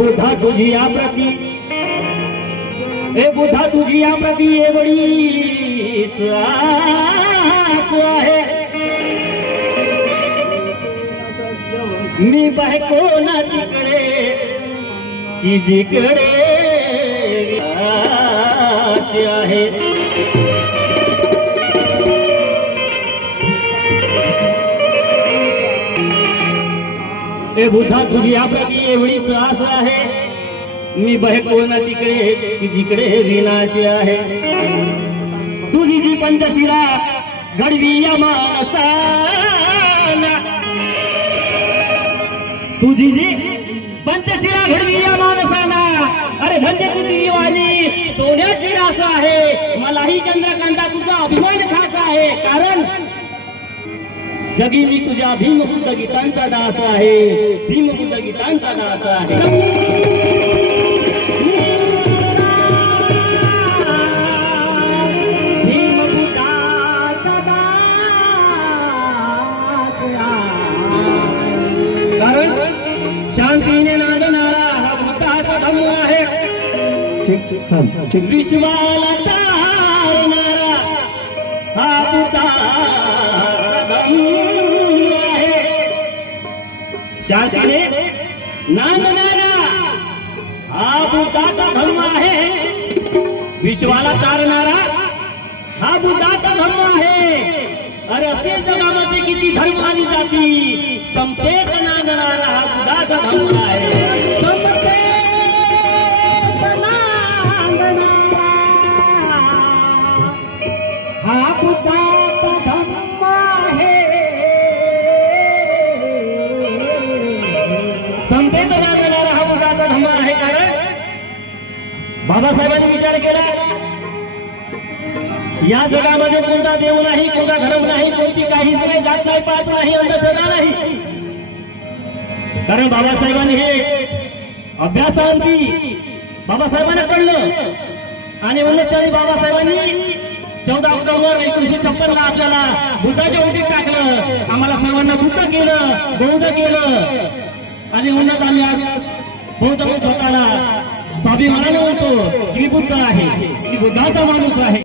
बुधा तुझी या प्रती ए बुधा तुझी या प्रती एवढीच आस आहे. मी बायको ना तिकडे की जिकडे हे बुद्धा तुझी या प्रती एवढीच आस आहे. मी बहको ना तिकडे की जिकडे विनाशी आहे. तुझी जी पंचशिला घडवी या माणसाला तुझी जी पंचशिला घडवी या माणसाला अरे म्हणजे तुझी वाली सोन्याची आस आहे. मलाही चंद्रकांता तुझा अभिमान खास आहे. कारण जगी मी तुझ्या भीमबुद्ध गीतांचा दास आहे. भीमबुद्ध गीतांचा दास आहे. विश्वाला तारणारा हा तुझा शांतीने नांदणारा हा बुद्धाचा धर्म आहे. विश्वाला तारणारा हा बुद्धाचा धर्म आहे. अरे असे जगामध्ये किती धर्म आली जाती संपेत नांदणारा हा बुद्धाचा धर्म आहे. हा बुद्धा बाबासाहेबांनी विचार केला. या जगामध्ये कोणता देव नाही कोणता धर्म नाही कोणती काहीच नाही जात नाही पाहत नाही अंधश्रद्धा नाही. कारण बाबासाहेबांनी हे अभ्यासांती बाबासाहेबांना कळलं. आणि म्हणलं तरी बाबासाहेबांनी चौदा ऑक्टोबर एकोणीशे छप्पन ला आपल्याला बुद्धाच्या उठीत टाकलं. आम्हाला सर्वांना बुद्ध केलं बौद्ध केलं. आणि म्हणत आम्ही आज बौद्ध स्वतःला स्वाभिमानाने म्हणतो की मी बुद्ध आहे. मी बुद्धाचा माणूस आहे.